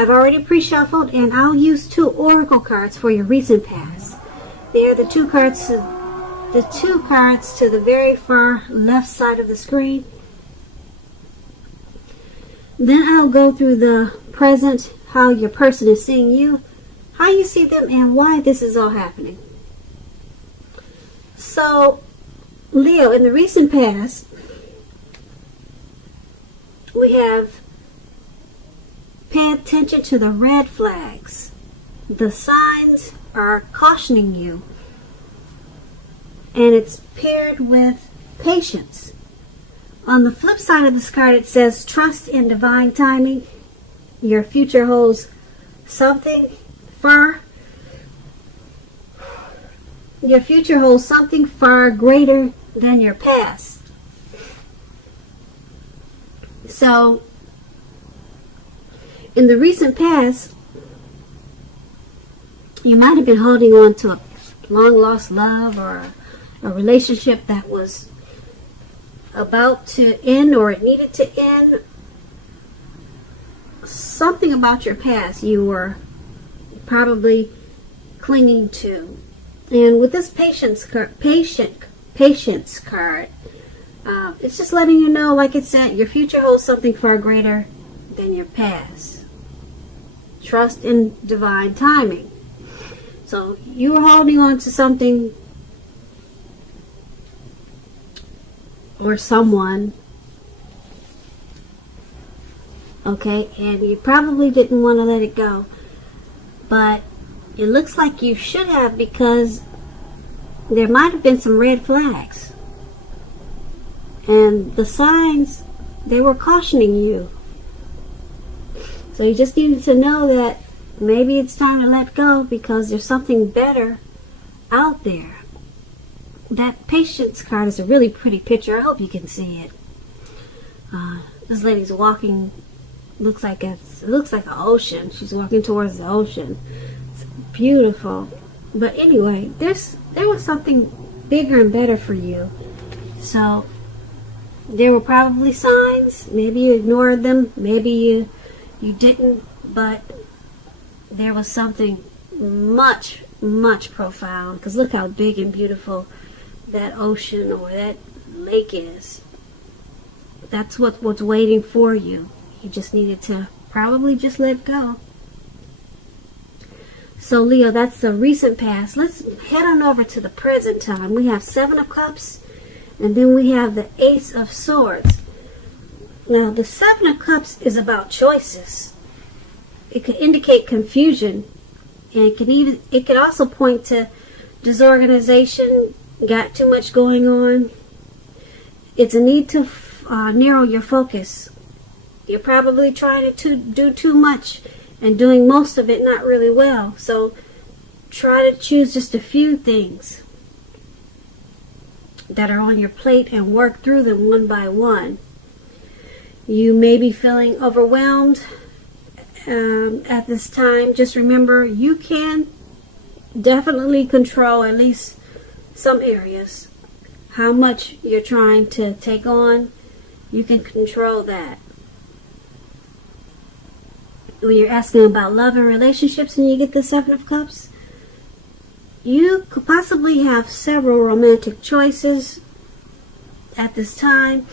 I've already pre-shuffled, and I'll use 2 oracle cards for your recent past. They are the two cards to the very far left side of the screen. Then I'll go through the present, how your person is seeing you, how you see them, and why this is all happening. So, Leo, in the recent past, we have pay attention to the red flags. The signs are cautioning you. And it's paired with patience. On the flip side of this card, it says trust in divine timing. Your future holds something far greater than your past. So, in the recent past, you might have been holding on to a long lost love or a relationship that was about to end, or it needed to end. Something about your past you were probably clinging to. And with this patience card, it's just letting you know, like it said, your future holds something far greater than your past. Trust in divine timing. So you were holding on to something or someone, okay, and you probably didn't want to let it go, but it looks like you should have, because there might have been some red flags, and the signs, they were cautioning you. So you just needed to know that maybe it's time to let go, because there's something better out there. That patience card is a really pretty picture. I hope you can see it. This lady's walking. It looks like an ocean. She's walking towards the ocean. It's beautiful. But anyway, there was something bigger and better for you. So there were probably signs. Maybe you ignored them. Maybe you didn't. But there was something much, much profound. Because look how big and beautiful that ocean or that lake is. That's what's waiting for you. You just needed to probably just let go. So Leo, that's the recent past. Let's head on over to the present time. We have 7 of Cups, and then we have the Ace of Swords. Now the 7 of Cups is about choices. It could indicate confusion, and it could also point to disorganization. Got too much going on. It's a need to narrow your focus. You're probably trying to do too much and doing most of it not really well. So try to choose just a few things that are on your plate and work through them one by one. You may be feeling overwhelmed at this time. Just remember, you can definitely control at least some areas. How much you're trying to take on, you can control that. When you're asking about love and relationships and you get the 7 of Cups, you could possibly have several romantic choices at this time.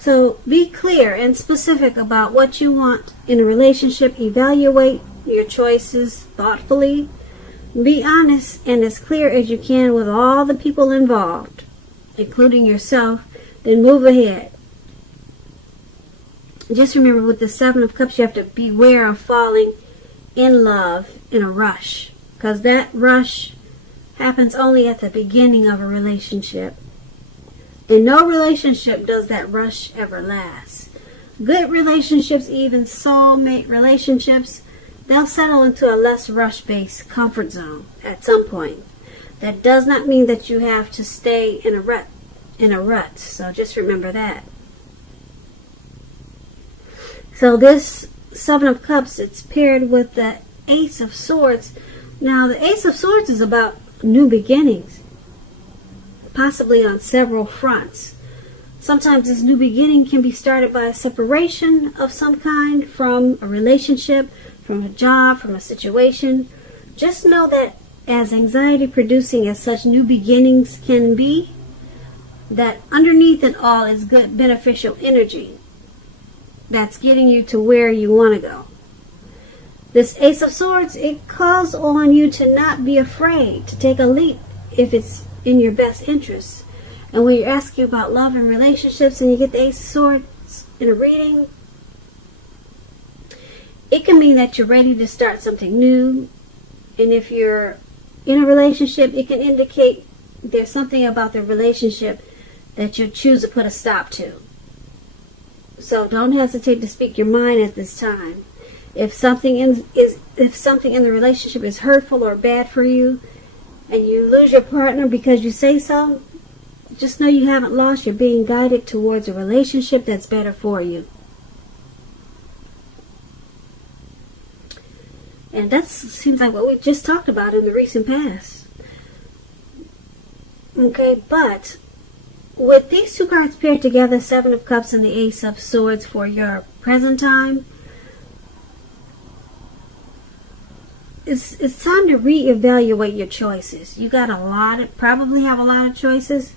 So be clear and specific about what you want in a relationship. Evaluate your choices thoughtfully. Be honest and as clear as you can with all the people involved, including yourself, then move ahead. Just remember, with the 7 of Cups, you have to beware of falling in love in a rush, because that rush happens only at the beginning of a relationship. And no relationship does that rush ever last. Good relationships, even soulmate relationships, they'll settle into a less rush-based comfort zone at some point. That does not mean that you have to stay in a rut. So just remember that. So this 7 of Cups, it's paired with the Ace of Swords. Now the Ace of Swords is about new beginnings, possibly on several fronts. Sometimes this new beginning can be started by a separation of some kind from a relationship, from a job, from a situation. Just know that as anxiety producing as such new beginnings can be, that underneath it all is good beneficial energy that's getting you to where you want to go. This Ace of Swords, it calls on you to not be afraid to take a leap if it's in your best interest. And when you're asking about love and relationships and you get the Ace of Swords in a reading, it can mean that you're ready to start something new. And if you're in a relationship, it can indicate there's something about the relationship that you choose to put a stop to. So don't hesitate to speak your mind at this time. If something in the relationship is hurtful or bad for you, and you lose your partner because you say so, just know you haven't lost. You're being guided towards a relationship that's better for you. And that seems like what we just talked about in the recent past. Okay, but with these two cards paired together, Seven of Cups and the Ace of Swords for your present time, it's time to reevaluate your choices. You got probably have a lot of choices,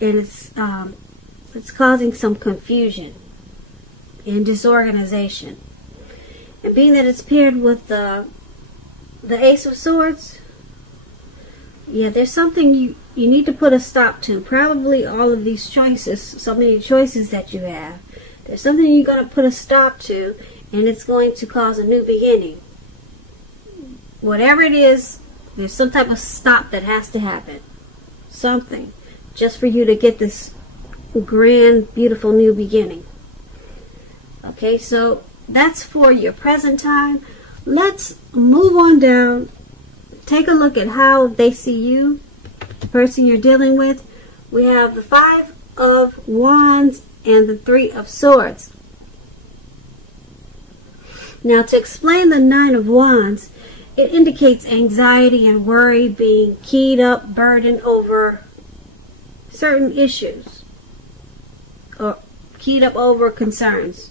and it's causing some confusion and disorganization. And being that it's paired with the Ace of Swords, yeah, there's something you need to put a stop to. Probably all of these choices, so many choices that you have, there's something you're going to put a stop to, and it's going to cause a new beginning. Whatever it is, there's some type of stop that has to happen. Something. Just for you to get this grand, beautiful new beginning. Okay, so that's for your present time. Let's move on down. Take a look at how they see you, the person you're dealing with. We have the Five of Wands and the Three of Swords. Now, to explain the Nine of Wands, it indicates anxiety and worry, being keyed up, burdened over certain issues, or keyed up over concerns.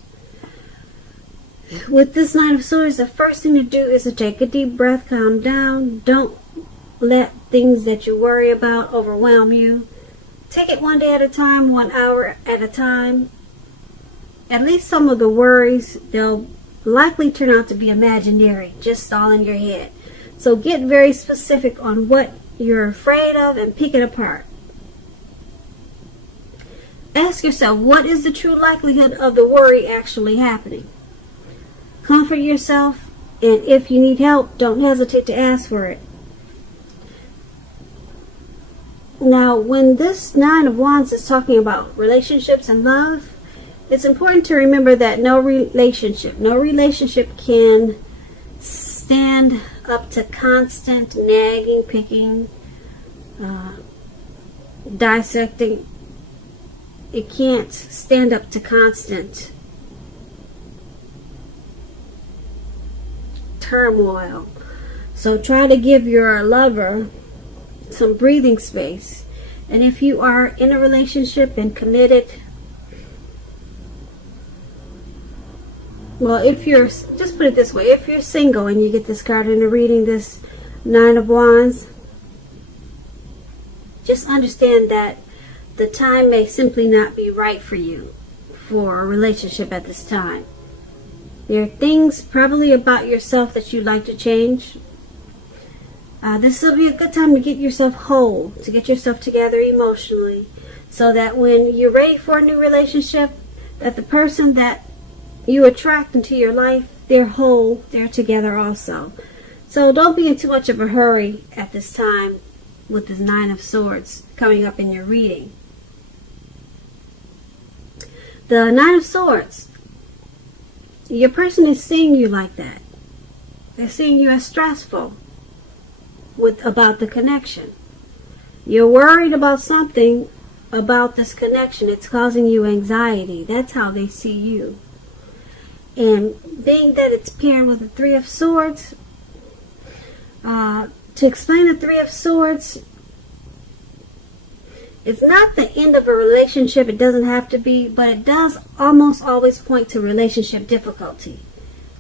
With this Nine of Swords, the first thing to do is to take a deep breath, calm down. Don't let things that you worry about overwhelm you. Take it one day at a time, 1 hour at a time. At least some of the worries, they'll likely turn out to be imaginary, just all in your head. So get very specific on what you're afraid of and pick it apart. Ask yourself, what is the true likelihood of the worry actually happening? Comfort yourself, and if you need help, don't hesitate to ask for it. Now, when this Nine of Wands is talking about relationships and love, it's important to remember that no relationship can stand up to constant nagging, picking, dissecting. It can't stand up to constant turmoil. So try to give your lover some breathing space. And if you are in a relationship and committed, well, if you're, just put it this way, if you're single and you get this card in the reading, this Nine of Wands, just understand that the time may simply not be right for you for a relationship at this time. There are things probably about yourself that you'd like to change. This will be a good time to get yourself whole, to get yourself together emotionally, so that when you're ready for a new relationship, that the person that you attract into your life, they're whole, they're together also. So don't be in too much of a hurry at this time with this Nine of Swords coming up in your reading. The Nine of Swords, your person is seeing you like that. They're seeing you as stressful about the connection. You're worried about something about this connection. It's causing you anxiety. That's how they see you. And being that it's paired with the Three of Swords, to explain the Three of Swords, it's not the end of a relationship. It doesn't have to be, but it does almost always point to relationship difficulty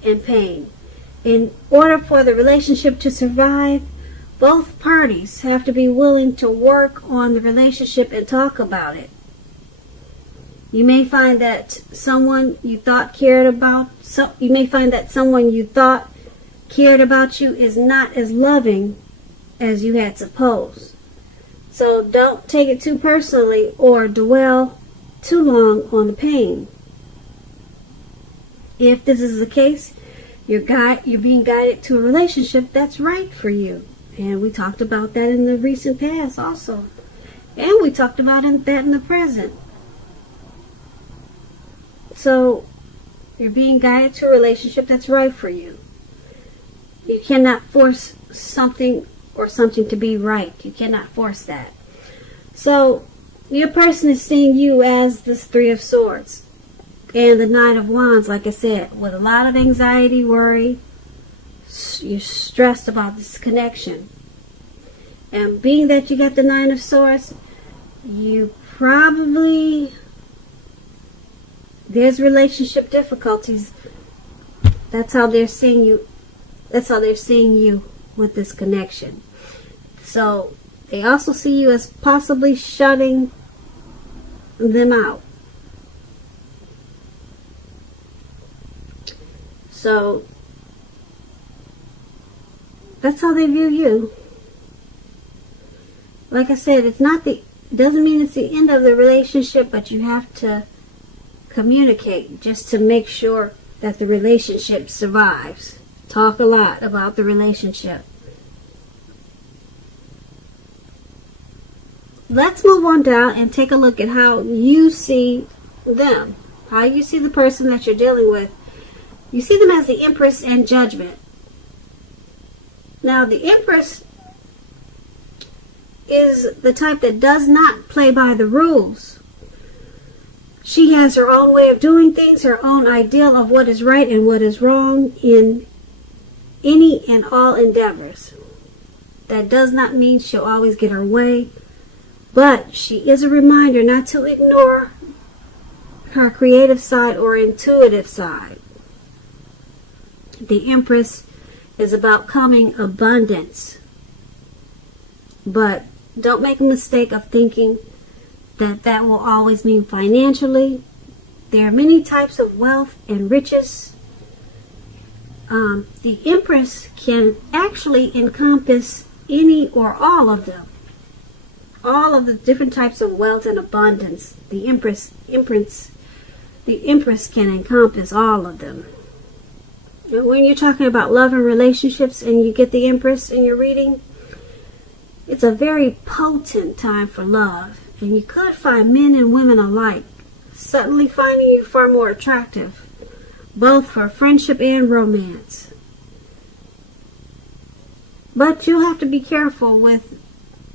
and pain. In order for the relationship to survive, both parties have to be willing to work on the relationship and talk about it. You may find that someone you thought cared about you is not as loving as you had supposed. So don't take it too personally or dwell too long on the pain. If this is the case, you're being guided to a relationship that's right for you. And we talked about that in the recent past also. And we talked about that in the present. So you're being guided to a relationship that's right for you. You cannot force something or something to be right. You cannot force that. So your person is seeing you as this Three of Swords and the Knight of Wands, like I said, with a lot of anxiety, worry. You're stressed about this connection. And being that you got the Nine of Swords, there's relationship difficulties. That's how they're seeing you. That's how they're seeing you with this connection. So they also see you as possibly shutting them out. So that's how they view you. Like I said, it doesn't mean it's the end of the relationship, but you have to communicate just to make sure that the relationship survives. Talk a lot about the relationship. Let's move on down and take a look at how you see them. How you see the person that you're dealing with. You see them as the Empress and Judgment. Now, the Empress is the type that does not play by the rules. She has her own way of doing things, her own ideal of what is right and what is wrong in any and all endeavors. That does not mean she'll always get her way, but she is a reminder not to ignore her creative side or intuitive side. The Empress is about coming abundance. But don't make a mistake of thinking that will always mean financially. There are many types of wealth and riches. The Empress can actually encompass any or all of them. All of the different types of wealth and abundance. The Empress can encompass all of them. And when you're talking about love and relationships and you get the Empress in your reading, it's a very potent time for love. And you could find men and women alike suddenly finding you far more attractive, both for friendship and romance. But you'll have to be careful with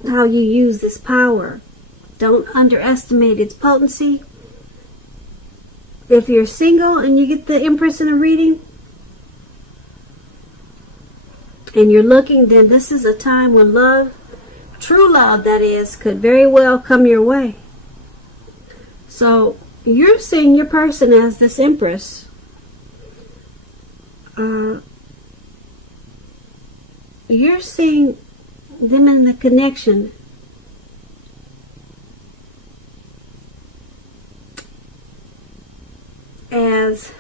how you use this power. Don't underestimate its potency. If you're single and you get the Empress in a reading, and you're looking, then this is a time when love, true love that is, could very well come your way. So you're seeing your person as this Empress. You're seeing them in the connection as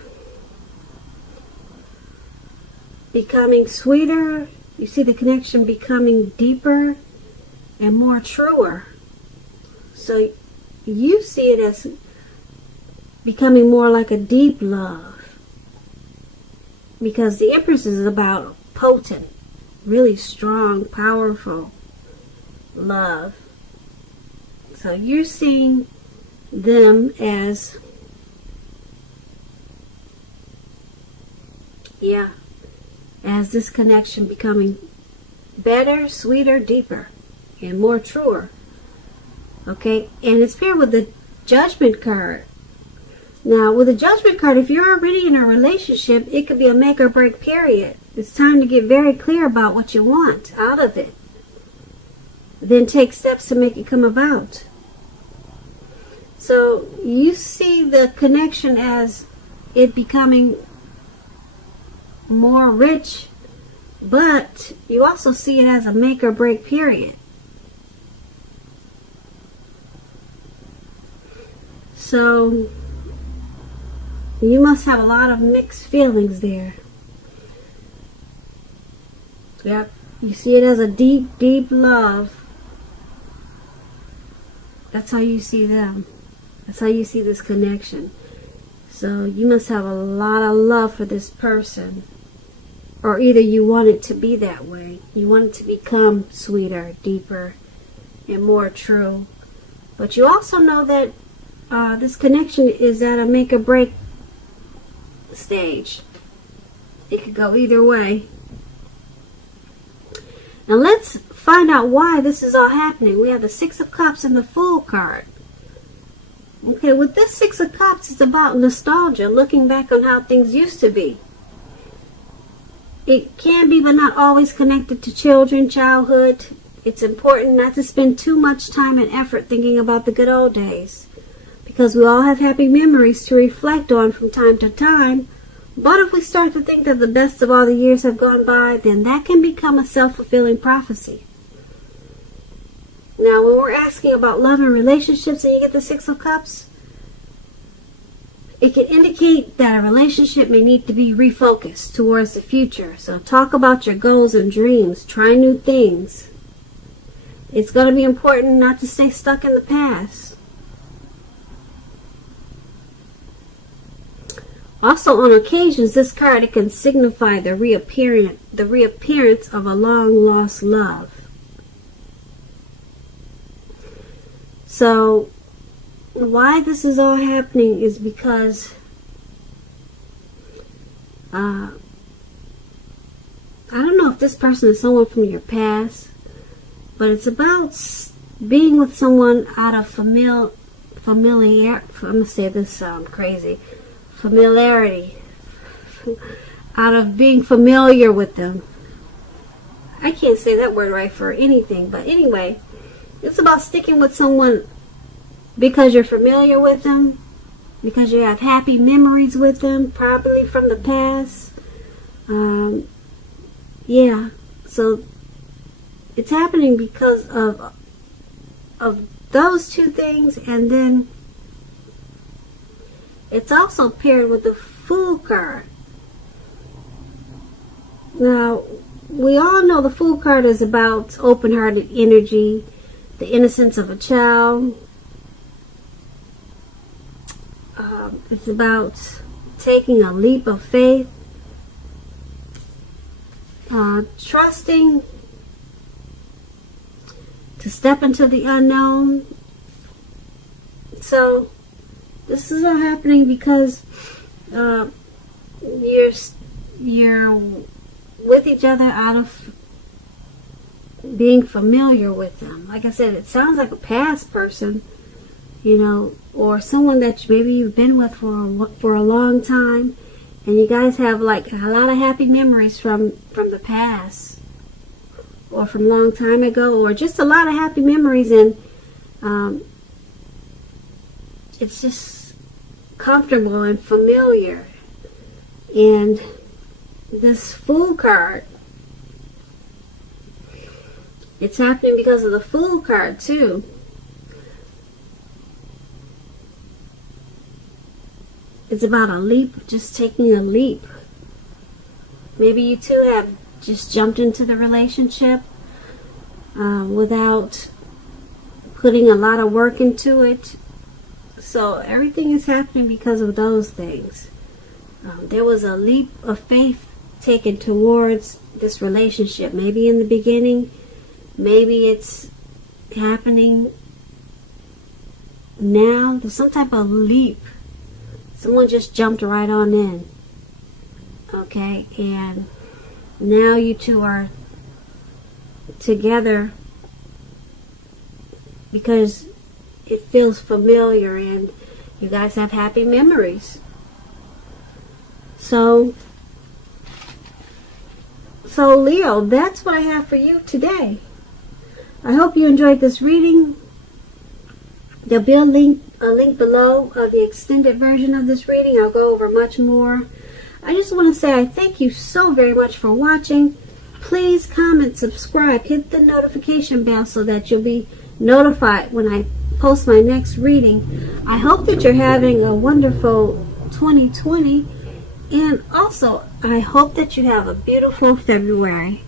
becoming sweeter. You see the connection becoming deeper and more truer. So you see it as becoming more like a deep love. Because the Empress is about potent, really strong, powerful love. So you're seeing them as, as this connection becoming better, sweeter, deeper, and more truer. Okay, and it's paired with the Judgment card. Now, with the Judgment card, if you're already in a relationship, it could be a make or break period. It's time to get very clear about what you want out of it. Then take steps to make it come about. So you see the connection as it becoming more rich, but you also see it as a make or break period. So you must have a lot of mixed feelings there. Yep. You see it as a deep, deep love. That's how you see them. That's how you see this connection. So you must have a lot of love for this person. Or either you want it to be that way. You want it to become sweeter, deeper, and more true. But you also know that this connection is at a make or break stage. It could go either way. Now let's find out why this is all happening. We have the Six of Cups and the Fool card. Okay, with this Six of Cups, it's about nostalgia, looking back on how things used to be. It can be, but not always, connected to children, childhood. It's important not to spend too much time and effort thinking about the good old days, because we all have happy memories to reflect on from time to time. But if we start to think that the best of all the years have gone by, then that can become a self-fulfilling prophecy. Now, when we're asking about love and relationships and you get the Six of Cups, it can indicate that a relationship may need to be refocused towards the future. So talk about your goals and dreams. Try new things. It's going to be important not to stay stuck in the past. Also, on occasions, this card, it can signify the reappearance of a long-lost love. So, why this is all happening is because I don't know if this person is someone from your past, but it's about being with someone out of familiarity. I'm going to say this crazy. Familiarity. Out of being familiar with them. I can't say that word right for anything, but anyway, it's about sticking with someone because you're familiar with them, because you have happy memories with them, probably from the past. Yeah, so it's happening because of those two things, and then it's also paired with the Fool card. Now, we all know the Fool card is about open-hearted energy, the innocence of a child. It's about taking a leap of faith, trusting to step into the unknown. So this is all happening because you're with each other out of being familiar with them. Like I said, it sounds like a past person, you know, or someone that maybe you've been with for a long time, and you guys have like a lot of happy memories from the past, or from a long time ago, or just a lot of happy memories, and it's just comfortable and familiar. And this Fool card, it's happening because of the Fool card too. It's about a leap, just taking a leap. Maybe you two have just jumped into the relationship without putting a lot of work into it. So everything is happening because of those things. There was a leap of faith taken towards this relationship. Maybe in the beginning, maybe it's happening now. There's some type of leap. Someone just jumped right on in. Okay, and now you two are together because it feels familiar and you guys have happy memories. So Leo, that's what I have for you today. I hope you enjoyed this reading. There'll be a link below of the extended version of this reading. I'll go over much more I just want to say I thank you so very much for watching. Please comment, subscribe, hit the notification bell so that you'll be notified when I post my next reading. I hope that you're having a wonderful 2020, and also I hope that you have a beautiful February.